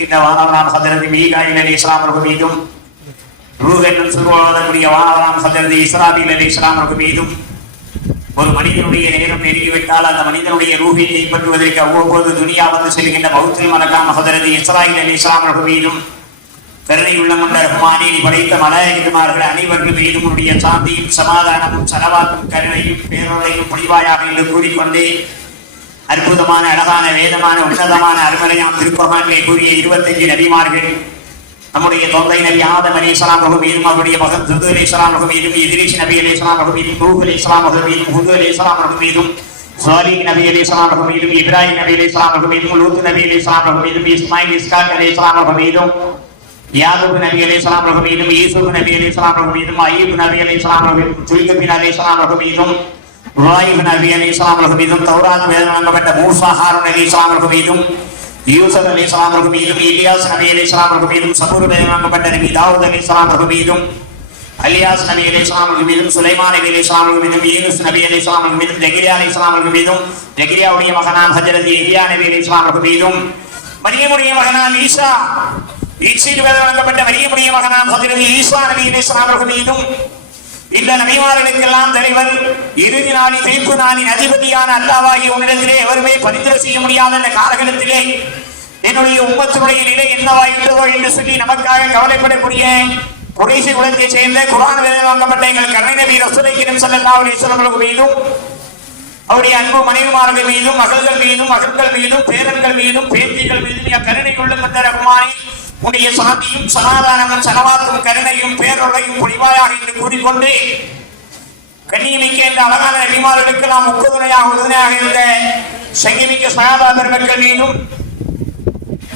வானவராம் சந்திரதி மீகாயில் அலி இஸ்லாம் அவர்கள் மீதும் ரூஹ் என்னும் சொல்வதற்குரிய வானவராம் சந்திரதி இஸ்ராபீல் அலி இஸ்லாம் அவர்கள் மீதும் ஒரு மனிதனுடைய நேரம் நெருங்கிவிட்டால் அந்த மனிதனுடைய ரூஹை கைப்பற்றுவதற்கு அவ்வப்போது துனியா வந்து செல்கின்ற பௌத்தில் மலக்காம சந்திரதி இஸ்ராயில் அலி இஸ்லாம் அவர்கள் மீதும் கருணை உள்ளம் கொண்ட ரஹ்மானே படைத்த மலாயகுமார்கள் அனைவர்கள் மீதும் உடைய சாந்தியும் சமாதானமும் சலவாக்கும் கருணையும் பேரொழையும் பொழிவாயாக என்று கூறிக்கொண்டே அற்புதமான அழகான வேதமான உன்னதமான அருமறையாம் திருக்குர்ஆனிலே கூறிய 25 நபிமார்கள் நம்முடைய தொந்தை நபி ஆதம் அலைஹிஸ்ஸலாம் அவர்கள் மீதும் அவருடைய மகன் ஹூத் அலைஹிஸ்ஸலாம் அவர்கள் மீதும் இத்ரீஸ் நபி அலைஹிஸ்ஸலாம் அவர்கள் மீதும் நூஹ் அலைஹிஸ்ஸலாம் அவர்கள் மீதும் ஹூத் அலைஹிஸ்ஸலாம் அவர்கள் மீதும் சாலிஹ் நபி அலைஹிஸ்ஸலாம் அவர்கள் மீதும் இப்ராஹிம் நபி அலைஹிஸ்ஸலாம் அவர்கள் மீதும் லூத் நபி அலைஹிஸ்ஸலாம் அவர்கள் மீதும் இஸ்மாயில் இஸ்ஹாக் அலைஹிஸ்ஸலாம் அவர்கள் மீதும் யாக்கூப் நபி அலைஹிஸ்ஸலாம் அவர்கள் மீதும் யூசுப் நபி அலைஹிஸ்ஸலாம் அவர்கள் மீதும் அய்யூப் நபி அலைஹிஸ்ஸலாம் அவர்கள் மீதும் ஜுல்கிஃபில் அலைஹிஸ்ஸலாம் அவர்கள் மீதும் இப்ராஹிம் நபி அலைஹிஸ்ஸலாம் அவர்கள் மீதும் தௌராத் வேதம் வழங்கப்பட்ட மூசா ஹாரூன் அலைஹிஸ்ஸலாம் அவர்கள் மீதும் யூசுப் அலைஹிஸ்ஸலாம் அவர்கள் மீதும் இலியாஸ் நபி அலைஹிஸ்ஸலாம் அவர்கள் மீதும் சபூர் வேதம் வழங்கப்பட்ட நபி தாவூத் அலைஹிஸ்ஸலாம் அவர்கள் மீதும் அலியாஸ் நபி அலைஹிஸ்ஸலாம் அவர்கள் மீதும் சுலைமான் நபி அலைஹிஸ்ஸலாம் அவர்கள் மீதும் யூனுஸ் நபி அலைஹிஸ்ஸலாம் அவர்கள் மீதும் ஜக்கரியா அலைஹிஸ்ஸலாம் அவர்கள் மீதும் ஜக்கரியாவுடைய மகனாம் ஹஜ்ரத் யஹ்யா நபி அலைஹிஸ்ஸலாம் அவர்கள் மீதும் மரியமுடைய மகனாம் ஈசா ஈசில் வேதம் வழங்கப்பட்ட மரியமுடைய மகனாம் ஹஜ்ரத் ஈசா நபி அலைஹிஸ்ஸலாம் அவர்கள் மீதும் இந்த நபிமார்களுக்கெல்லாம் தலைவர் இறுதி நாளின் தீர்ப்பு நாளின் அதிபதியான அல்லாஹ்வாகிய உன்னிடத்திலே எவருமே பரிந்துரை செய்ய முடியாத இந்த காலகட்டத்திலே என்னுடைய உம்மத்தினுடைய நிலை என்னவாயிட்டதோ என்று சொல்லி நமக்காக கவலைப்படக்கூடிய குறைசி குலத்தைச் சேர்ந்த குர்ஆன் வேதம் வாங்கப்பட்ட எங்கள் கருணை நபி ரசூலை கரீம் ஸல்லல்லாஹு அலைஹி வஸல்லம் மீதும் அவருடைய அன்பு மனைவிமார்கள் மீதும் மகள்கள் மீதும் பேரன்கள் மீதும் பேத்திகள் மீதும் கருணை கொள்ளும் என்ற ரஹ்மானே உன்னுடைய சாந்தியும் சமாதானமும் சலவாத்தும் கருணையும் பேரொழையும் பொழிவாயாக என்று கூறிக்கொண்டு கண்ணியமிக்க என்ற அழகான நபிமார்களுக்கு நாம் முக்குதுணையாக உறுதுணையாக இருந்த சங்கிமிக்க சஹாபா பெருமக்கள் மீதும்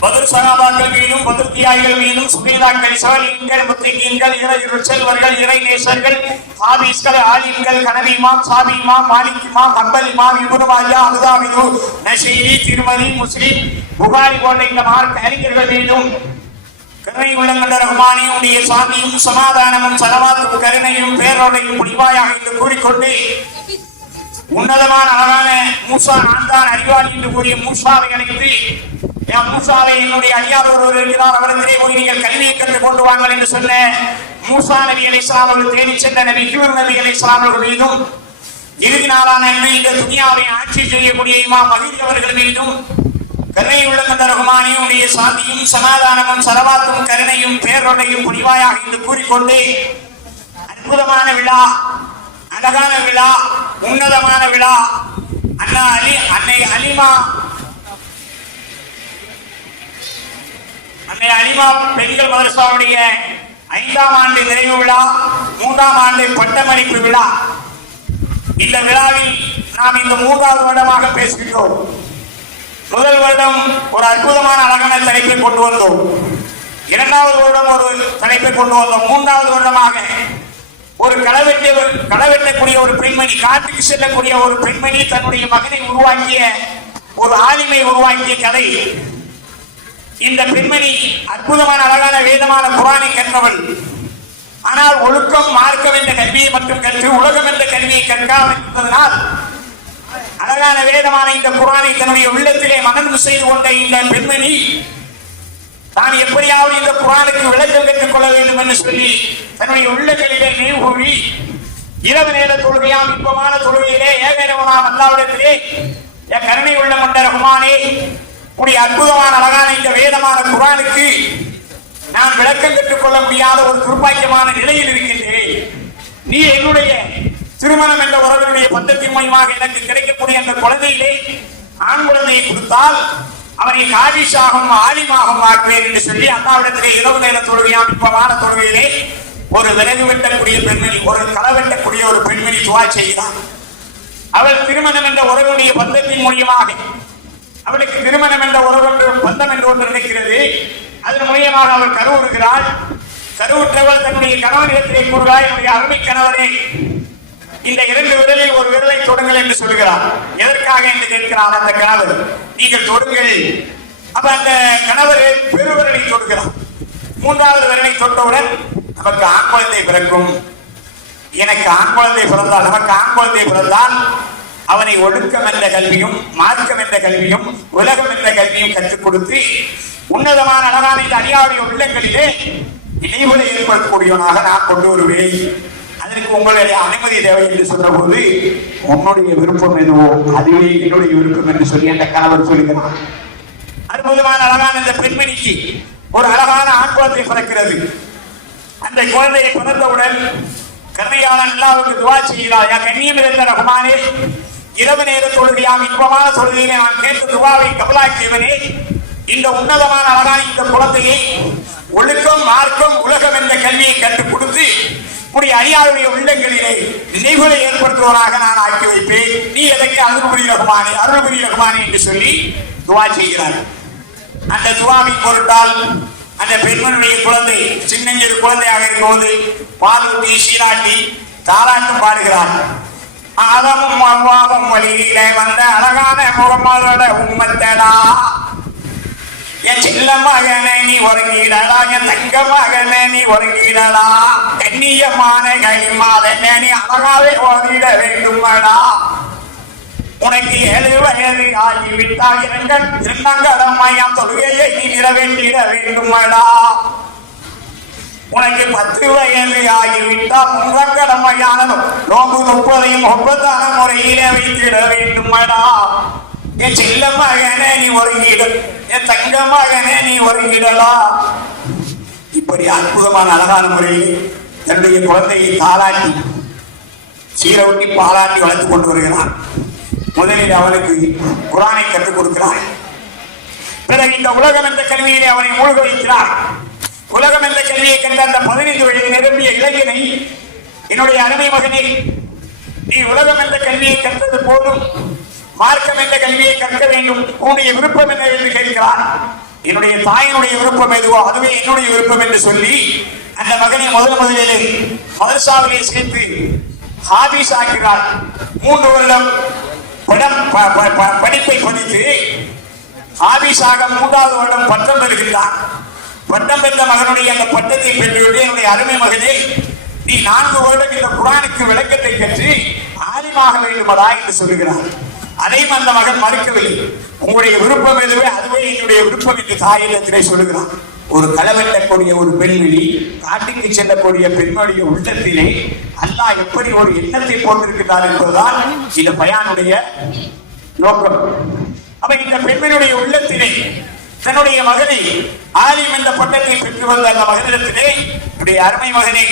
பத்ர் சஹாபாக்கள் மீதும் பத்ர் தியாகிகள் மீதும் சுபீதாக்கள் சாலிஹீன்கள் முத்தகீன்கள் இறை செல்வர்கள் இறை நேசர்கள் ஹாபீஸ்கள் ஆலிம்கள் கனவி இமாம் சாபி இமாம் மாலிக் இமாம் ஹம்பல் இமாம் இப்னு மாஜா அபுதாபிது நஷீரி திருமதி முஸ்லிம் புகாரி போன்ற இந்த மார்க்க அறிஞர்கள் மீதும் கருணை உள்ளங்கண்ட ரஹ்மானே உன்னுடைய சாந்தியும் சமாதானமும் சலவாத்தும் கருணையும் பேரொழையும் முடிவாயாக என்று கூறிக்கொண்டு உன்னதமான அழகான மூசா நான் தான் அறிவாளி என்று கூறிய மூசாவை அழைத்து மூசாவை என்னுடைய அடியார் ஒருவர் இருக்கிறார் அவரிடத்திலே போய் நீங்கள் கல்வியை கற்றுக் கொண்டு வாங்கள் என்று சொன்ன மூசா நபி அலைஹிஸ்ஸலாம் அவர்கள் தேடி சென்ற நபி ஹூத் நபி அலைஹிஸ்ஸலாம் அவர்கள் மீதும் இறுதி நாளான இந்த துனியாவை ஆட்சி செய்யக்கூடிய இமாம் மஹ்தி அவர்கள் மீதும் கருணை உள்ளங்கண்ட ரஹ்மானே உன்னுடைய சாந்தியும் சமாதானமும் சலவாத்தும் கருணையும் பேரொழையும் முடிவாயாக என்று கூறிக்கொண்டு அற்புதமான விழா அழகான விழா உன்னதமான விழா அன்னை அலிமா பெண்கள் மதரசாவுடைய 5ஆம் ஆண்டு நிறைவு விழா 3ஆம் ஆண்டு பட்டமளிப்பு விழா. இந்த விழாவில் நாம் இந்த 3வது வருடமாக பேசுகிறோம். முதல் வருடம் ஒரு அற்புதமான அழகான தலைப்பை கொண்டு வந்தோம். 2வது வருடம் ஒரு தலைப்பை கொண்டு வந்தோம். 3வது வருடமாக ஒரு களவெட்டக்கூடிய ஒரு பெண்மணி, காட்டுக்கு செல்லக்கூடிய ஒரு பெண்மணி தன்னுடைய மகனை உருவாக்கிய ஒரு ஆலிமை உருவாக்கிய கதை. இந்த பெண்மணி அற்புதமான அழகான வேதமான குர்ஆனை கற்றவள். ஆனால் ஒழுக்கம் மார்க்கம் என்ற கல்வியை மட்டும் கற்று உலகம் என்ற கல்வியை கற்காமல் இருப்பதனால் அழகான வேதமான இந்த குர்ஆனை தன்னுடைய உள்ளத்திலே மனனம் செய்து கொண்ட இந்த பெண்மணி தான் எப்படியாவது இந்த குர்ஆனுக்கு விளக்கம் கற்றுக் கொள்ள வேண்டும் என்று சொல்லி தன்னுடைய உள்ளங்களிலே நினைவுகூறி இரவு நேர தொழுகையாம் இன்பமான தொழுகையிலே ஏகேரவனாம் அல்லாஹ்விடத்திலே என் கருணை உள்ளம் கொண்ட ரஹ்மானே உடைய அற்புதமான அழகான இந்த வேதமான குர்ஆனுக்கு நான் விளக்கம் கற்றுக் கொள்ள முடியாத ஒரு துர்பாக்கியமான நிலையில் இருக்கின்றேன். நீ என்னுடைய திருமணம் என்ற உறவினுடைய பந்தத்தின் மூலமாக எனக்கு கிடைக்கக்கூடிய அந்த குழந்தையிலே ஆண் குழந்தையை கொடுத்தால் அவரை காதிஷாகவும் ஆலிமாகவும் ஆக்குவேன் என்று சொல்லி அல்லாஹ்விடத்திலே இரவு நேர தொழுகையாம் இன்பமான தொழுகையிலே ஒரு விறகு வெட்டக்கூடிய பெண்மணி, ஒரு களவெட்டக்கூடிய ஒரு பெண்மணி துஆ செய்கிறார். அவள் திருமணம் என்ற உறவுடைய பந்தத்தின் மூலியமாக அவளுக்கு திருமணம் என்ற உறவு பந்தம் என்று ஒன்று நினைக்கிறது. அதன் மூலியமாக அவள் கருவுறுகிறாள். கருவுற்றவள் தன்னுடைய கணவனிடத்திலே கூறுகிறாள், என்னுடைய அருமை கணவரே இந்த 2 விரலில் ஒரு விரலை தொடுங்கள் என்று சொல்கிறார். எதற்காக என்று கேட்கிறார் அந்த கணவர். நீங்கள் தொடுங்கள். அப்ப அந்த கணவர் பெருவிரலை தொடுகிறார். 3வது விரலை தொட்டவுடன் நமக்கு ஆண் குழந்தை பிறக்கும், எனக்கு ஆண் குழந்தை பிறந்தால் நமக்கு ஆண் குழந்தை பிறந்தால் அவனை ஒழுக்கம் என்ற கல்வியும் மார்க்கம் என்ற கல்வியும் உலகம் என்ற கல்வியும் கற்றுக் கொடுத்து உன்னதமான அழகான இந்த அடியாருடைய உள்ளங்களிலே இணைவுகளை ஏற்படக்கூடியவனாக நான் கொண்டு வருவேன். அதற்கு உங்களுடைய அனுமதி தேவை என்று சொன்ன போது உன்னுடைய விருப்பம் எதுவோ அதுவே என்னுடைய விருப்பம் என்று சொல்லி அந்த கணவர் சொல்லுகிறார். அற்புதமான அழகான இந்த பெண்மணிக்கு ஒரு அழகான ஆண் குழந்தை பிறக்கிறது. அந்த குழந்தையை பிறந்தவுடன் கருணையாளன் அல்லாஹ்வுக்கு துஆ செய்கிறார். யா கண்ணியம் நிறைந்த ரஹ்மானே, இரவு நேர தொழுகையாம் இன்பமான தொழுகையிலே நான் கேட்ட துஆவை கபூலாக்கியவனே, இந்த உன்னதமான அழகான இந்த குழந்தையை ஒழுக்கம் மார்க்கம் உலகம் என்ற கல்வியை கற்றுக் கொடுத்து உடைய அடியாருடைய உள்ளங்களிலே நினைவுகளை ஏற்படுத்துவதாக நான் ஆக்கி வைப்பேன். நீ எதற்கு அருள்புரி ரஹ்மானே என்று சொல்லி துஆ செய்கிறார். அந்த துஆவின் பொருட்டால் அந்த பெண்மனுடைய குழந்தை சின்னஞ்சிறு குழந்தையாக இருக்கும்போது பால் ஊட்டி சீராட்டி தாலாட்டும் பாடுகிறார். ஆதமும் அவ்வாவும் வழியில வந்த அழகான முகமதோட உம்மத்தடா, என் செல்ல மகனே நீ ஒருங்கிடலா, என் தங்க மகனே நீ ஒருங்கிடலா, கண்ணியமான கைமாதனே நீ அழகாவே ஓடிட வேண்டுமடா. உனக்கு 7 வயது ஆகிவிட்டால் இரண்டாங்கடமையாம் தொழுகையை நீ நிறைவேற்றிட வேண்டுமடா. உனக்கு 10 வயது ஆகிவிட்டால் 3 கடமையான நோம்பு 30 ஒன்பதான முறையிலே வைத்திட வேண்டுமடா. என் செல்ல மகனே நீ ஒருங்கிட, என் தங்க மகனே நீ ஒருங்கிடலா. இப்படி அற்புதமான அழகான முறையில் தன்னுடைய குழந்தையை தாளாட்டி சீரவுட்டி பாலாட்டி வளர்த்துக் கொண்டு வருகிறான். முதலில் அவனுக்கு குர்ஆனை கற்றுக் கொடுக்கிறார். பிறகு இந்த உலகம் என்ற கல்வியிலே அவனை மூழ்க வைக்கிறார். உலகம் என்ற கல்வியை கண்ட அந்த 15 வயது நிரம்பிய இளைஞனை, என்னுடைய அருமை மகனே, நீ உலகம் என்ற கல்வியை கற்றது போதும், மார்க்கம் என்ற கல்வியை கற்க வேண்டும், உன்னுடைய விருப்பம் என்ன என்று கேட்கிறார். என்னுடைய தாயினுடைய விருப்பம் எதுவோ அதுவே என்னுடைய விருப்பம் என்று சொல்லி அந்த மகனை முதலிலே மதரசாவிலே சேர்த்து ஹாபிஸ் ஆகிறார். 3 வருடம் படிப்பை படித்து ஆபிஸாக 3வது வருடம் பட்டம் பெறுகிறார். பட்டம் பெற்ற மகனுடைய அந்த பட்டத்தை பெற்றுவிட்டு, என்னுடைய அருமை மகனே, நீ 4 வருடம் இந்த குர்ஆனுக்கு விளக்கத்தை கற்று ஆலிமாக வேண்டுமடா என்று சொல்லுகிறார். அதையும் அந்த மகன் மறுக்கவில்லை. உங்களுடைய விருப்பம் எதுவே அதுவே என்னுடைய விருப்பம் என்று தாயிடத்திலே சொல்லுகிறான். ஒரு களவெட்டக்கூடிய ஒரு பெண்மணி, காட்டுக்கு செல்லக்கூடிய பெண்மணிய உள்ளத்திலே அல்லாஹ் எப்படி ஒரு எண்ணத்தை போட்டிருக்கிறார் என்பதுதான் இந்த பயானுடைய நோக்கம். அப்ப இந்த பெண்மணியுடைய உள்ளத்திலே தன்னுடைய மகனை ஆலிம் என்ற பட்டத்தை பெற்று வந்த அந்த மகனிடத்திலே, உடைய அருமை மகனே,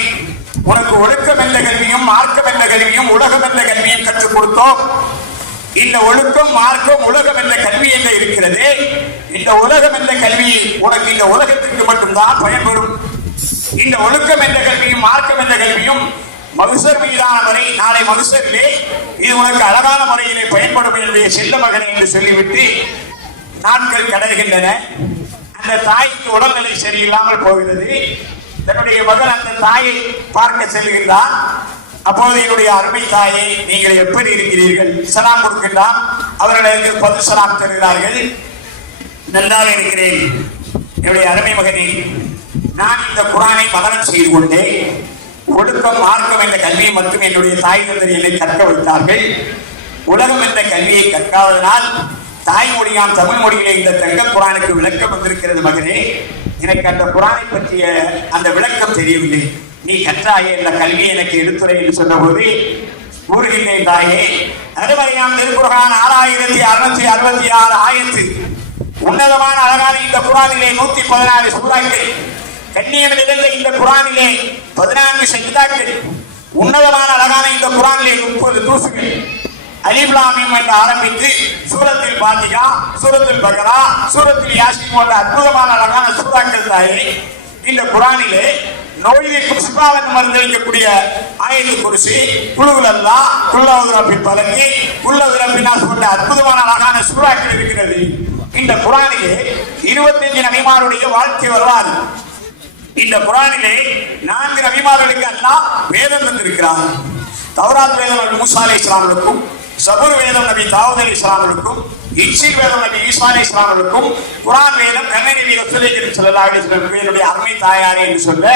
உனக்கு ஒழுக்கம் என்ற கல்வியும் மார்க்கம் என்ற கல்வியும் உலகம் என்ற கல்வியும் கற்றுக் கொடுத்தோம். இந்த ஒழுக்கம் மார்க்கம் உலகம் என்ற கல்வி என்று இருக்கிறது. இந்த உலகம் என்ற கல்வி உனக்கு இந்த உலகத்திற்கு மட்டும்தான் பயன்படும். இந்த ஒழுக்கம் என்ற கல்வியும் மார்க்கம் என்ற கல்வியும் மகுசர் மீதான வரை நாளை மகுசரிலே இது உனக்கு அழகான முறையிலே பயன்படும் என்னுடைய செல்ல மகனை என்று சொல்லிவிட்டு நாட்கள் கடல்கின்றன. அந்த தாய்க்கு உடல்நிலை சரியில்லாமல் போகிறது. தன்னுடைய மகன் அந்த தாயை பார்க்க செல்கின்றான். அப்போது என்னுடைய அருமை தாயை, நீங்கள் எப்படி இருக்கிறீர்கள்? சலாம் கொடுக்கின்றான். அவர்களுக்கு பதில் சலாம் தருகிறார்கள். நன்றாக இருக்கிறேன் என்னுடைய அருமை மகனே, நான் இந்த குர்ஆனை மனனம் செய்து கொண்டேன். ஒழுக்கம் மார்க்கம் என்ற கல்வியை மட்டும் என்னுடைய தாய் தந்தை என்னை கற்க வைத்தார்கள். உலகம் என்ற கல்வியை கற்காததனால் தாய்மொழியாம் தமிழ் மொழியிலே இந்த தங்க குர்ஆனுக்கு விளக்கம் வந்திருக்கிறது. மகனே, எனக்கு அந்த குர்ஆனை பற்றிய அந்த விளக்கம் தெரியவில்லை. நீ கற்றாயே இந்த கல்வி எனக்கு எடுத்துரை என்று சொன்ன போது கூறுகின்றேன் தாயே, அருமையாம் திருக்குர்ஆன் 6666 ஆயத்து, உன்னதமான அழகான இந்த குர்ஆனிலே 114 சூறாக்கள், கண்ணியம் நிறைந்த இந்த குர்ஆனிலே 14 சஜ்தாக்கள், உன்னதமான அழகான இந்த குர்ஆனிலே 30 தூசுகள், அலிஃப் லாம் மீம் என்று ஆரம்பித்து சூரத்தில் ஃபாத்திஹா, சூரத்தில் பக்ரா, சூரத்தில் யாசீன் போன்ற அற்புதமான அழகான சூறாக்கள் தாயே. இந்த குர்ஆனிலே நோய்க்கு சிபாவன் மருந்தளிக்கக்கூடிய ஆயத்து குர்சி, குலுல் அல்லாஹ், குல்லவுது ரப்பில் பலகி, குல்லவுது ரப்பினாஸ் போன்ற அற்புதமான அழகான சூறாக்கள் இருக்கிறது. இந்த குர்ஆனிலே 25 நபிமாருடைய வாழ்க்கை வரலாறு. இந்த குர்ஆனிலே 4 நபிமார்களுக்கு அல்லாஹ் வேதம் தந்திருக்கிறார். தௌராத் வேதம் நபி மூசா அலைஹிஸ்ஸலாமுக்கும், சபூர் வேதம் நபி தாவூத் அலைஹிஸ்ஸலாமுக்கும், இன்ஜீல் வேதம் நபி ஈசா அலைஹிஸ்ஸலாமுக்கும், குர்ஆன் வேதம் கண்மை நபி ரசூலுல்லாஹி ஸல்லல்லாஹு அலைஹி வஸல்லம் அருமை தாயாரே என்று சொல்ல,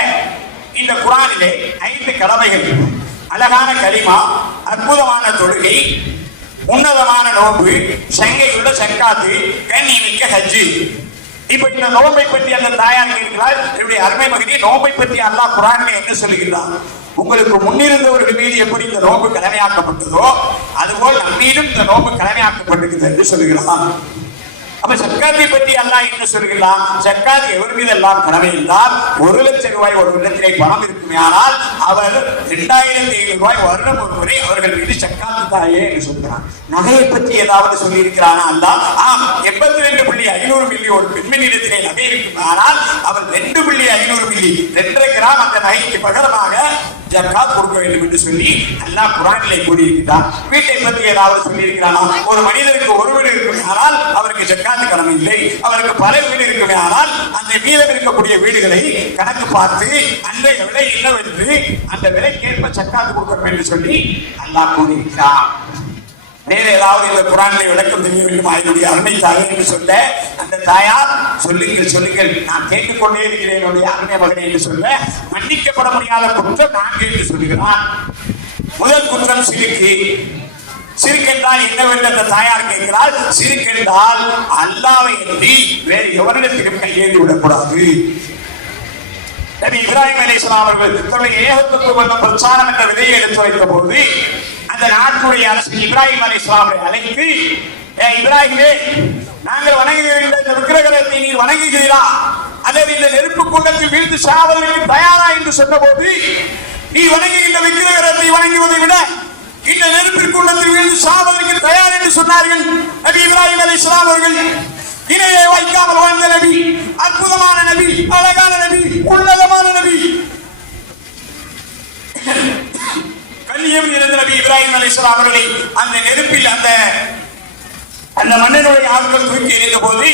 இந்த குர்ஆனிலே 5 கடமைகள், அழகான கலிமா, அற்புதமான தொழுகை, உன்னதமான நோன்பு, சங்கையுள்ள சக்காத்து, கண்ணியமிக்க ஹஜ்ஜு. இப்ப இந்த நோன்பை பற்றி அந்த தாயார் கேட்கிறார், என்னுடைய அருமை மகனே, நோன்பை பற்றி அல்லாஹ் குர்ஆனிலே என்ன சொல்லுகிறார்? உங்களுக்கு முன்னிருந்தவர்கள் மீது எப்படி இந்த நோன்பு கடமையாக்கப்பட்டதோ அதுபோல் நம்மீதும் இந்த நோன்பு கடமையாக்கப்பட்டிருக்கிறது என்று சொல்லுகிறார். அப்ப சக்காத்தை பற்றி அல்லாஹ் என்ன சொல்கிறான்? சக்காத் எவர் மீது எல்லாம் கடமை என்றால் 1 லட்சம் ரூபாய் ஒரு இடத்திலே பணம் இருக்குமே, ஆனால் அவர் 2500 ரூபாய் வருடம் ஒரு முறை அவர்கள் மீது சக்காத்து தாயே என்று சொல்கிறான். நகையை பற்றி ஏதாவது சொல்லி இருக்கிறானா அல்லாஹ்? 82.500 மில்லி ஒரு பெண்மணியிடத்திலே நகை இருக்கும், ஆனால் அவர் 2.500 மில்லி 2.5 கிராம் அந்த நகைக்கு பகரமாக ஜக்காத் கொடுக்க வேண்டும் என்று சொல்லி அல்லாஹ் குர்ஆனிலே கூறியிருக்கிறார். வீட்டை பற்றி ஏதாவது சொல்லி இருக்கிறானா? ஒரு மனிதருக்கு ஒரு வீடு இருக்குமே, ஆனால் அவருக்கு ஜக்காத் கடமை இல்லை. அவருக்கு பல வீடு இருக்குமே, ஆனால் அந்த மீதம் இருக்கக்கூடிய வீடுகளை கணக்கு பார்த்து அன்றைய விலை என்னவென்று அந்த விலைக்கேற்ப ஜக்காத் கொடுக்க வேண்டும் என்று சொல்லி அல்லாஹ் கூறியிருக்கிறார். வேற ஏதாவது இந்த குர்ஆனிலே விளக்கம் தெரிய வேண்டும் என்னுடைய அருமை தாயே என்று சொல்ல அந்த தாயார் சொல்லுங்கள் நான் கேட்டுக்கொண்டே இருக்கிறேன் என்னுடைய அருமை மகனே என்று சொல்ல, மன்னிக்கப்பட முடியாத குற்றம் 4 என்று சொல்லுகிறார். முதல் குற்றம் சிறுக்கு. சிறுக்கென்றால் என்னவென்று அந்த தாயார் கேட்கிறார். சிறுக்கென்றால் அல்லாஹ்வை அன்றி வேறு எவரிடத்திலும் கையேந்தி விடக்கூடாது. நபி இப்ராஹிம் அலைஹிஸ்ஸலாம் அவர்கள் தன்னுடைய ஏகத்துவ பிரச்சாரம் என்ற விதையை எடுத்து வைத்த போது அந்த நாட்டுடைய அரசு இப்ராஹிம் அலைஹிஸ்ஸலாமை அழைத்து, இப்ராஹிமே, நாங்கள் வணங்குகின்ற இந்த விக்கிரகத்தை நீர் வணங்குகிறீரா அல்லது இந்த நெருப்பு குண்டத்தில் வீழ்ந்து சாவதற்கு தயாரா என்று சொன்னபோது, நீ வணங்குகின்ற விக்கிரகத்தை வணங்குவதை விட இந்த நெருப்பிற்குள்ளத்தில் வீழ்ந்து சாவதற்கு தயார் என்று சொன்னார்கள். நபி இப்ராஹிம் அலைஹிஸ்ஸலாம் அவர்கள் இணையை வைக்காமல் வாழ்ந்த நபி, அற்புதமான நபி, அழகான நபி, உன்னதமான நபி, கண்ணியம் நிறைந்த நபி இப்ராஹிம் அலைஹிஸ்ஸலாம் அவர்களை அந்த நெருப்பில் அந்த மன்னனுடைய ஆட்கள் தூக்கி எறிந்த போது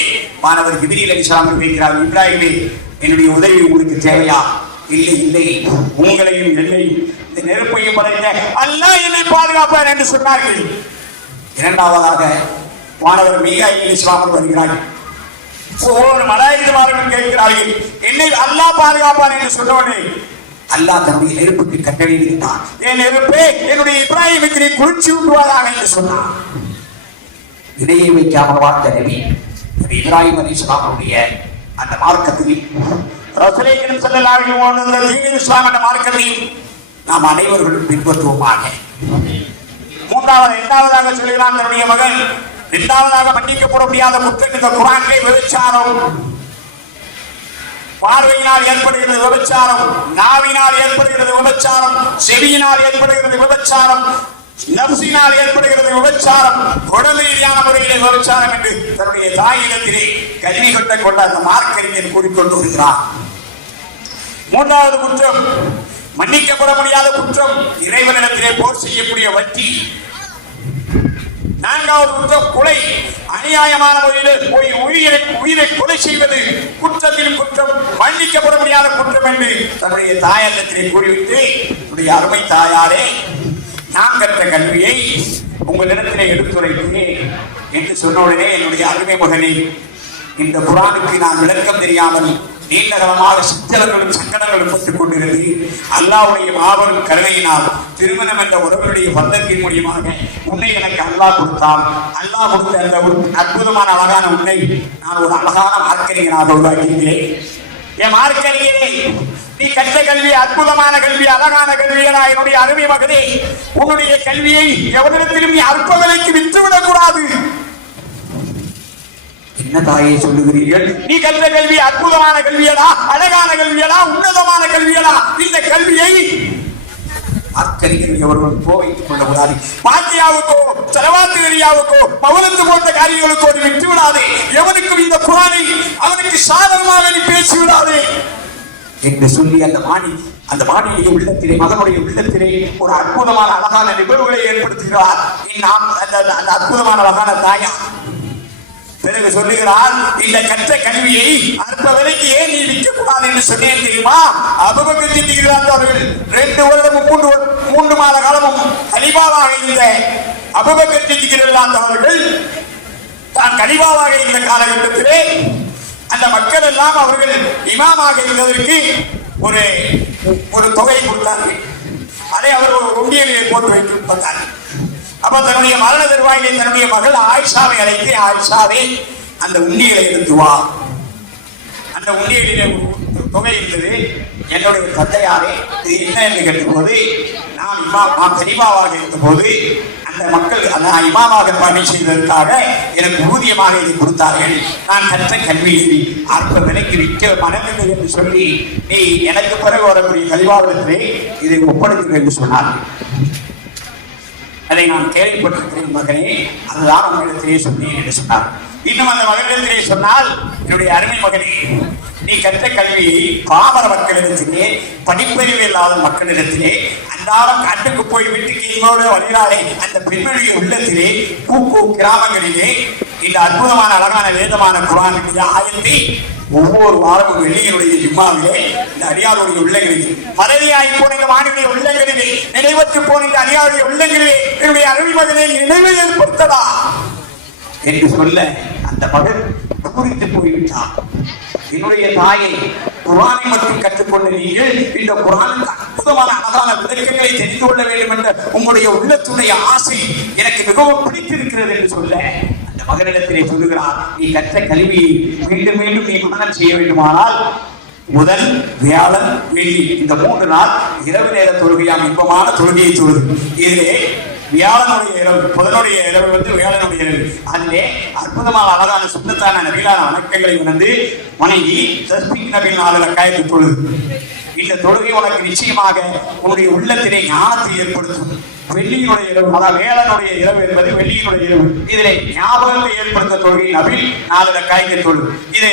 மாணவர் ஜிப்ரீல் அலைஹிஸ்ஸலாம் அவர்கள் கேட்கிறார், இப்ராஹிமே, என்னுடைய உதவி உங்களுக்கு தேவையா? இல்லை, உங்களையும் என்னையும் இந்த நெருப்பையும் படைத்த அல்லாஹ் என்னை பாதுகாப்பார் என்று சொன்னார்கள். இரண்டாவதாக மாணவர் மீகாயில் அலைஹிஸ்ஸலாம் வருகிறார்கள். ஒவ்வொரு மலாயிகமார்களும் கேட்கிறார்கள், என்னை அல்லாஹ் பாதுகாப்பான் என்று சொன்னவனே அல்லாஹ் தன்னுடைய நெருப்புக்கு கட்டளையிட்டான், என் நெருப்பே என்னுடைய இப்ராஹிமுக்கு நீ குளிர்ச்சி ஊட்டுவாராக என்று சொன்னான். இடையே வைக்காமல் வாழ்ந்த நபி இப்ராஹிம் அலைஹிஸ்ஸலாமுடைய அந்த மார்க்கத்தில் ரசூலே கரீம் ஸல்லல்லாஹு அலைஹி வஸல்லம் என்ற மார்க்கத்தை நாம் அனைவரும் பின்பற்றுவோமாக. இரண்டாவதாக சொல்கிறான் தன்னுடைய மகன், இரண்டாவதாக மன்னிக்கப்பட முடியாத குற்றம் இந்த குர்ஆனிலே விபச்சாரம். பார்வையினால் ஏற்படுகிறது விபச்சாரம், நாவினால் ஏற்படுகிறது விபச்சாரம், செவியினால் ஏற்படுகிறது விபச்சாரம், நப்சினால் ஏற்படுகிறது விபச்சாரம், உடல் ரீதியான முறையிலே விபச்சாரம் என்று தன்னுடைய தாயிடத்திலே கல்வி கற்றுக் கொண்ட அந்த மார்க்கறிஞர் கூறிக்கொண்டு வருகிறார். மூன்றாவது குற்றம், மன்னிக்கப்பட முடியாத குற்றம், இறைவனிடத்திலே போர் செய்யக்கூடிய வட்டி. நான்காவது குற்றம் கொலை, அநியாயமான முறையில் உயிரை கொலை செய்வது குற்றத்திலும் குற்றம், மன்னிக்கப்பட முடியாத குற்றம் என்று தன்னுடைய தாயகத்திலே கூறிவிட்டு, உடைய அருமை தாயாரே, நான் கற்ற கல்வியை உங்களிடத்திலே எடுத்துரைத்தேன் என்று சொன்ன உடனே என்னுடைய அருமை மகனே, இந்த குர்ஆனுக்கு நான் விளக்கம் தெரியாமல் நீண்ட காலமாக சிக்கல்களும் சங்கடங்களும் பெற்றுக் கொண்டிருந்தது. அல்லாஹ்வுடைய மாபெரும் கருணையினால் திருமணம் என்ற உறவுடைய பந்தத்தின் மூலியமாக உன்னை எனக்கு அல்லாஹ் கொடுத்தான். அல்லாஹ் கொடுத்த அந்த அற்புதமான அழகான உன்னை நான் ஒரு அழகான மார்க்கறிஞனாக உருவாக்கியிருக்கிறேன். என் மார்க்கறிஞரே, நீ கற்ற கல்வி அற்புதமான கல்வி, அழகான கல்வியனா என்னுடைய அருமை மகனே, உன்னுடைய கல்வியை எவரிடத்திலும் நீ அற்ப விலைக்கு விற்றுவிடக் கூடாது. என்ன தாயை சொல்லுகிறீர்கள்? நீ கற்ற கல்வி அற்புதமான கல்வியடா, அழகான கல்வியடா, உன்னதமான கல்வியடா. இந்த கல்வியை மார்க்கறிஞர் எவர்கள் வைத்துக் கொள்ள கூடாது. பாத்தியாவுக்கோ செலவாத்து ஏரியாவுக்கோ மவுலத்து போன்ற காரியங்களுக்கோ நீ விட்டு விடாதே. எவனுக்கும் இந்த குர்ஆனை அவனுக்கு சாதகமாக நீ பேசிவிடாதே என்று சொல்லி அந்த மாணியுடைய உள்ளத்திலே, மகனுடைய உள்ளத்திலே ஒரு அற்புதமான அழகான நிகழ்வுகளை ஏற்படுத்துகிறார். அந்த அற்புதமான அழகான தாயா பிறகு சொல்லுகிறார், இந்த கற்ற கல்வியை அற்ப விலைக்கு ஏன் நீ விற்க கூடாது என்று சொன்னேன் தெரியுமா? அபூபக்கர் சித்திக் அவர்கள் 2 வருடமும் 3 மாத காலமும் கலிபாவாக இருந்த அபூபக்கர் சித்திக் அவர்கள் தான் கலிபாவாக இருந்த காலகட்டத்திலே அந்த மக்கள் எல்லாம் அவர்கள் இமாமாக இருந்ததற்கு ஒரு தொகை கொடுத்தார்கள். அதை அவர் ஒரு உண்டியலிலே போட்டு வைத்து வந்தார்கள். அப்ப தன்னுடைய மரண தருவாயிலே தன்னுடைய மகள் ஆயிஷாவை அழைத்து, ஆயிஷாவே அந்த உண்டிகளை எடுத்து வா. அந்த உண்டியலிலே தொகை இருந்தது. என்னுடைய தந்தையாரே இது என்ன என்று கேட்டபோது, நான் கனிமாவாக இருந்த போது அந்த மக்கள் நான் இமாமாக பணி செய்ததற்காக எனக்கு ஊதியமாக இதை கொடுத்தார்கள். நான் கற்ற கல்வியை அற்ப விலைக்கு விற்க மனமில்லை என்று சொல்லி நீ எனக்கு பிறகு வரக்கூடிய கலிமாவிடத்திலே இதை ஒப்படைத்து என்று சொன்னார்கள். அதை நான் கேள்விப்பட்டிருக்கிறேன் மகனே, அதுதான் உங்களிடத்திலே சொன்னேன் என்று சொன்னார். இன்னும் அந்த மகளிடத்திலே சொன்னால், என்னுடைய அருமை மகனே, நீ கற்ற கல்வியை பாமர மக்களிடத்திலே, படிப்பறிவு இல்லாத மக்களிடத்திலே, அன்றாடம் காட்டுக்கு போய் வீட்டுக்கு எங்களோடு வருகிறாரே அந்த பெண்களுடைய உள்ளத்திலே கிராமங்களிலே இந்த அற்புதமான அழகான வேதமான குர்ஆனுடைய ஆயத்தை ஒவ்வொரு வாரமும் வெள்ளியினுடைய ஜும்மாவிலே இந்த அடியாருடைய உள்ளங்களிலே, மறதியாய் போன இந்த வாணியுடைய உள்ளங்களிலே, நினைவற்று போன இந்த அடியாருடைய உள்ளங்களிலே என்னுடைய அருமை மகனை நினைவை ஏற்படுத்ததா என்று சொல்ல அந்த மகன் குறித்து போய்விட்டார். என்னுடைய தாயை குர்ஆனை மட்டும் கற்றுக்கொண்ட நீங்கள் இந்த குர்ஆனுக்கு அற்புதமான அழகான விளக்கங்களை தெரிந்து கொள்ள வேண்டும் என்ற உங்களுடைய உள்ளத்துடைய ஆசை எனக்கு மிகவும் பிடித்திருக்கிறது என்று சொல்ல அந்த மகனிடத்திலே சொல்லுகிறார், நீ கற்ற கல்வியை மீண்டும் மீண்டும் நீ மனனம் செய்ய வேண்டுமானால் முதல் வியாழன் வெள்ளி இந்த 3 நாள் இரவு நேர தொழுகையாம் இன்பமான தொழுகையை தொழுது. இதிலே வியாழனுடைய இரவு, புதனுடைய இரவு வியாழனுடைய இரவு, அதிலே அற்புதமான அழகான சுத்தத்தான நபிலான வணக்கங்களை உணர்ந்து வணங்கி தஸ்பீஹ் நபியின் 4 ரக்காயத்து தொழுது. இந்த தொழுகை உனக்கு நிச்சயமாக உன்னுடைய உள்ளத்திலே ஞானத்தை ஏற்படுத்தும். வெள்ளியினுடைய இரவு, அதாவது வேளனுடைய இரவு என்பது வெள்ளியினுடைய இரவு, இதிலே ஞாபகத்தை ஏற்படுத்த தொழுகை நபில் 4 ரக்காயத்து தொழுது. இதை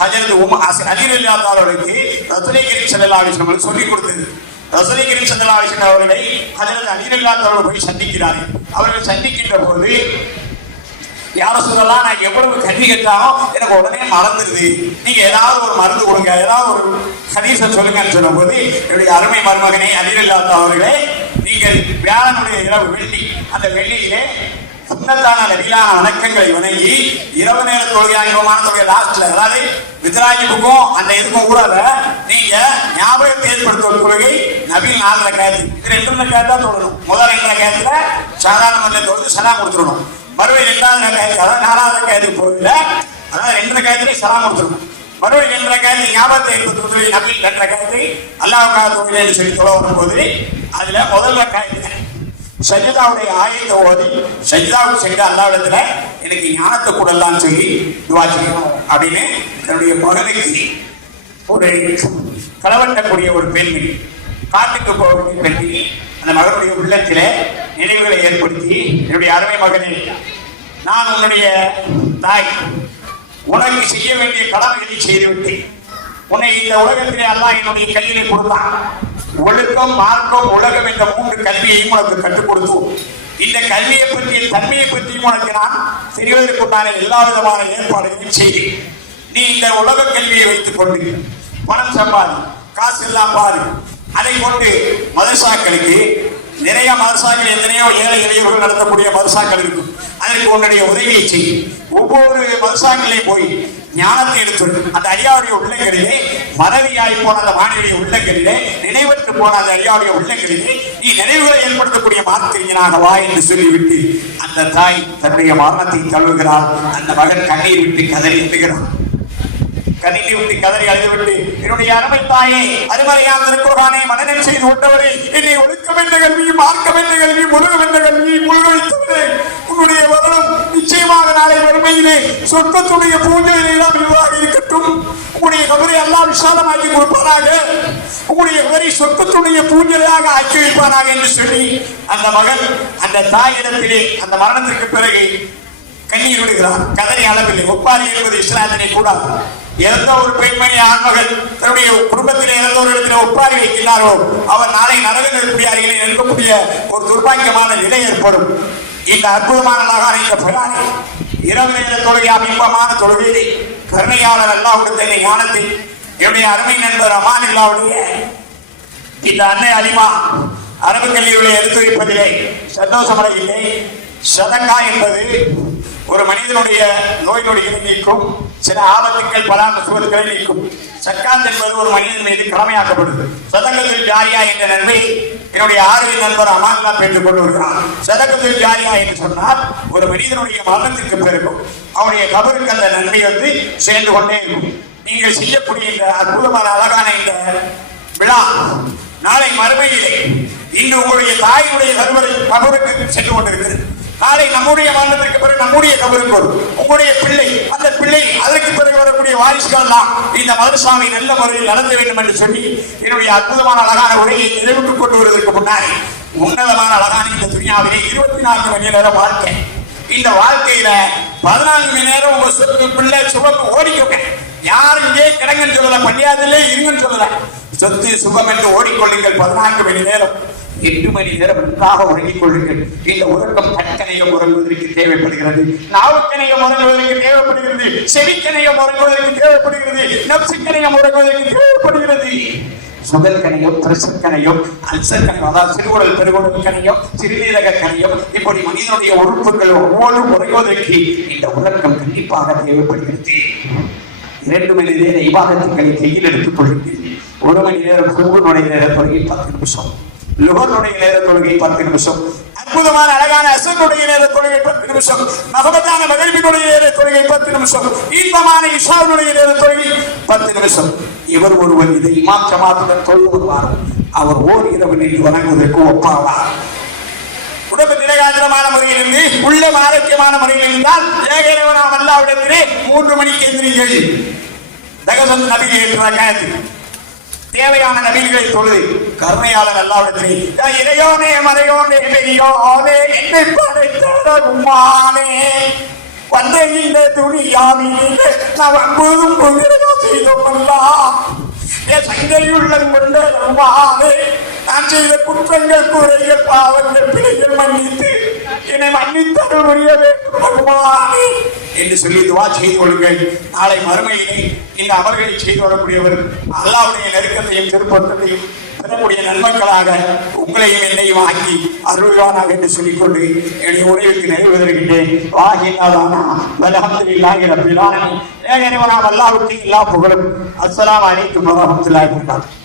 ஹஜரத் அலி ரலியல்லாஹு அன்ஹுவுக்கு ரசூல் கரீம் ஸல்லல்லாஹு அலைஹி வஸல்லம் சொல்லிக் கொடுத்தது. ரசூல் கரீம் ஸல்லல்லாஹு அலைஹி வஸல்லம் அவர்களை ஹஜரத் அலி ரலியல்லாஹு அன்ஹு போய் சந்திக்கிறார்கள். அவர்கள் சந்திக்கின்ற போது, யா ரசூலல்லாஹ், நான் எவ்வளவு கல்வி கற்றாலும் எனக்கு உடனே மறந்துடுது, நீங்க ஏதாவது ஒரு மருந்து கொடுங்க, ஏதாவது ஒரு ஹதீஸை சொல்லுங்கன்னு சொன்ன போது, என்னுடைய அருமை மருமகனே அலி ரலியல்லாஹு அன்ஹு அவர்களே, நீங்கள் வியாழனுடைய இரவு வெள்ளி, அந்த வெள்ளியிலே சுன்னத்தான நபிலான வணக்கங்களை வணங்கி இரவு நேர தொழுகையான தொழுகை லாஸ்ட்ல, அதாவது வித்ராஜிப்புக்கும் அந்த இதுக்கும் கூட நீங்க ஞாபகத்தை ஏற்படுத்தும் தொழுகை நபில் 4 ரக்காயத்து, இது 2 ரக்காயத்து தான் தொழணும். முதல் 2 ரக்காயத்துல சாதாரண மத்தியில் தொழுது சலாம் கொடுத்துடணும். மறுபடியும் 2வது ரக்காயத்து, அதாவது 4வது ரக்காயத்துக்கு போகல, அதாவது 2 ரக்காயத்திலே சலாம் கொடுத்துடணும். மறுபடியும் 2 ரக்காயத்து ஞாபகத்தை ஏற்படுத்தும் தொழுகை நபில் 2 ரக்காயத்தை அல்லாஹ்வுக்காக தொழுகை என்று சொல்லி தொழ வரும்போது, அதுல முதல் ரக்காயத்துல சஜிதாவுடைய ஆயத்தை ஓதி சஜிதாவுக்கு சென்று அல்லாஹ்விடத்துல எனக்கு ஞானத்தை கூடலான்னு சொல்லி துஆ செய்யணும் அப்படின்னு என்னுடைய மகனுக்கு ஒரு களவட்டக்கூடிய ஒரு பெண்மணி, காட்டுக்கு போகக்கூடிய பெண்மணி அந்த மகனுடைய உள்ளத்தில நினைவுகளை ஏற்படுத்தி, என்னுடைய அருமை மகனே, நான் உன்னுடைய தாய், உனக்கு செய்ய வேண்டிய கடமைகளை செய்துவிட்டேன். உன்னை இந்த உலகத்திலே அல்லாஹ் என்னுடைய கையிலே கொடுத்தான். ஒழுக்கம், மார்க்கம், உலகம் என்ற 3 கல்வியையும் உனக்கு கற்றுக் கொடுத்தோம். இந்த கல்வியை பற்றிய தன்மையை பற்றியும் உனக்கு நான் தெரிவதற்குண்டான எல்லா விதமான ஏற்பாடுகளையும் செய்தேன். நீ இந்த உலக கல்வியை வைத்துக் கொண்டு பணம் சம்பாதி, காசு எல்லாம் பாரு, அதை கொண்டு மதரசாக்களுக்கு, நிறைய மதரசாக்கள் எத்தனையோ ஏழை இளைஞர்கள் நடத்தக்கூடிய மதரசாக்கள் இருக்கும், அதற்கு உன்னுடைய உதவியை செய்யும். ஒவ்வொரு மதரசாக்களே போய் ஞானத்தை எடுத்து அந்த அடியாருடைய உள்ளங்களிலே, மறதியாய் போன அந்த வாணியுடைய உள்ளங்களிலே, நினைவற்று போன அந்த அடியாருடைய உள்ளங்களிலே நீ நினைவுகளை ஏற்படுத்தக்கூடிய மார்க்கறிஞனாக வா என்று சொல்லிவிட்டு அந்த தாய் தன்னுடைய மரணத்தை தழுவுகிறார். அந்த மகன் கண்ணீர் விட்டு கதறி எழுதுகிறார். கண்ணீர் விட்டு கதறி அழுதுவிட்டு, என்னுடைய அருமை தாயே, அருமறையான குர்ஆனை மனனம் செய்து கொண்டவரே, என்னை ஒழுக்கம் என்ற கல்வியும், மார்க்கம் என்ற கல்வியும், உலகம் என்ற கல்வியை முழுக வைத்தவரே, உன்னுடைய மரணம் நிச்சயமாக நாளை வறுமையிலே சொர்க்கத்துடைய பூஞ்சையிலே எல்லாம் இதுவாக இருக்கட்டும். உங்களுடைய கபரை அல்லாஹ் விசாலமாக்கி கொடுப்பாராக, உங்களுடைய கபரை சொர்க்கத்துடைய பூஞ்சையாக ஆக்கி வைப்பாராக என்று சொல்லி அந்த மகன் அந்த தாயிடத்திலே அந்த மரணத்திற்கு பிறகு கண்ணீர் விடுகிறார். கதறி அளவில்லை. ஒப்பாரி என்பது இஸ்லாத்தினை கூடாது. எந்த ஒரு பெண்மணி ஆண்மகள் தன்னுடைய குடும்பத்தில் எந்த ஒரு இடத்துல ஒப்பாரி வைக்கிறாரோ அவர் நாளை நரகக்கூடிய அருகிலே நிற்கக்கூடிய ஒரு துர்பாக்கியமான நிலை ஏற்படும். இந்த அற்புதமான அழகான இந்த பிரயாணி இரவு நேர தொழுகையாக இன்பமான தொழுகையை கருணையாளர் அல்லாஹ்வுடைய ஞானத்தை என்னுடைய அருமை நண்பர் அமான் இல்லாவுடைய இந்த அன்னை அலிமா அரபு கல்விகளை எடுத்து வைப்பதிலே சந்தோஷமடையில்லை. சதக்கா என்பது ஒரு மனிதனுடைய நோய் நொடிகளை நீக்கும், சில ஆபத்துக்கள் பல முசுவல்களை நீக்கும். சக்காத் என்பது ஒரு மனிதன் மீது கடமையாக்கப்படுது. சதகத்துல் ஜாரியா என்ற நன்மை என்னுடைய ஆர்வி நண்பர் அமான்லா பெற்றுக் கொண்டு வருகிறார். சதகத்துல் ஜாரியா என்று சொன்னால் ஒரு மனிதனுடைய மரணத்திற்கு பிறகும் அவருடைய கபருக்கு அந்த நன்மை வந்து சேர்ந்து கொண்டே இருக்கும். நீங்கள் செய்யக்கூடிய இந்த அற்புதமான அழகான இந்த விழா நாளை மறுமையிலே இன்று உங்களுடைய தாயினுடைய கபருக்கு சென்று கொண்டிருக்கிறது. நாளை நம்முடைய மரணத்திற்கு பிறகு நம்முடைய கபருக்கு வரும். உங்களுடைய பிள்ளை, அந்த பிள்ளை, அதற்கு பிறகு வரக்கூடிய வாரிசுகள் எல்லாம் இந்த மதுசாமி நல்ல முறையில் நடத்த வேண்டும் என்று சொல்லி என்னுடைய அற்புதமான அழகான உரையை நிறைவுக்கு கொண்டு வருவதற்கு முன்னாடி உன்னதமான அழகான இந்த துணியாவிலே 24 மணி நேரம் வாழ்க்கை. இந்த வாழ்க்கையில 14 மணி நேரம் உங்க பிள்ளை சுகம் ஓடிக்கோங்க. யாரும் இங்கே கிடங்கன்னு சொல்லல, பள்ளியாதிலே இருங்கன்னு சொல்லல. சொத்து சுகம் என்று ஓடிக்கொள்ளுங்கள். 14 மணி நேரம் 8 மணி நேரம் நன்றாக உறங்கிக் கொள்ளுங்கள். இந்த உறக்கம் கண்கணையம் உறங்குவதற்கு தேவைப்படுகிறது, நாவுக்கணையம் உறங்குவதற்கு தேவைப்படுகிறது, செவிக்கணையம் உறங்குவதற்கு தேவைப்படுகிறது, நப்சுக்கணையம் உறங்குவதற்கு தேவைப்படுகிறது. சுகல் கணையம், பிரசர் கணையம், அல்சர் கணையம், அதாவது சிறுகுடல் பெருகுடல் கணையம், சிறுநீரக கணையம், இப்படி மனிதனுடைய உறுப்புகள் ஒவ்வொன்றும் உறங்குவதற்கு இந்த உறக்கம் கண்டிப்பாக தேவைப்படுகிறது. 2 மணி நேர இபாதத்துக்களை கையில் எடுத்துக் கொள்ளுங்கள். 1 மணி நேரம் சுகுனுடைய நேர தொழுகை 10 நிமிஷம், லுகருடைய நேர தொழுகை 10 நிமிஷம், அற்புதமான அழகான அசனுடைய நேர தொழுகை 10 நிமிஷம், மகபத்தான மகிழ்வினுடைய நேர தொழுகை 10 நிமிஷம், இன்பமான இஷாவுடைய நேர தொழுகை 10 நிமிஷம். இவர் ஒருவர் இதை இமாம் ஜமாத்துடன் தொழுது வருவார். அவர் ஓர் இரவு நின்று வணங்குவதற்கு ஒப்பாவார். உடம்பு நிலைகாத்திரமான முறையில் இருந்து உள்ள ஆரோக்கியமான முறையில் இருந்தால் ஏகேவனாம் அல்லாவிடத்திலே 3 மணிக்கு எந்திரிங்கள். தகவல் நபிகள் என்று தேவையான நபிகளை தொழுது கருணையாளர் அல்லாவிடத்திலே இறையோனே மறையோனே பெரியோனே என்னை படைத்தே வந்த இந்த துணியாவிலே நாம் அன்பும் செய்தோமல்லா என் சங்கையுள்ள கொண்ட ரஹ்மானே நான் செய்த குற்றங்கள் குறைகள் பாவங்கள் பிழைகள் மன்னித்து என்னை மன்னித்தருள் புரிய வேண்டும் ரஹ்மானே என்று சொல்லி துவா செய்து கொள்ளுங்கள். நாளை மறுமையிலே இந்த அமர்களை செய்து கொள்ளக்கூடியவர் அல்லாஹ்வுடைய நெருக்கத்தையும் திருப்பத்தையும் பெறக்கூடிய நன்மக்களாக உங்களையும் என்னையும் ஆக்கி அருள்வானாக என்று சொல்லிக்கொண்டு என்னுடைய உரைவுக்கு நிறைவு தருகின்றேன். வாஹினாதானா வல்ஹம்துலில்லாஹி ரப்பில் ஆலமீன். ஏகேவனாம் அல்லாஹ்வுக்கு எல்லா புகழும். அஸ்ஸலாமு அலைக்கும் வரஹ்மத்துல்லாஹி வபரகாத்துஹு.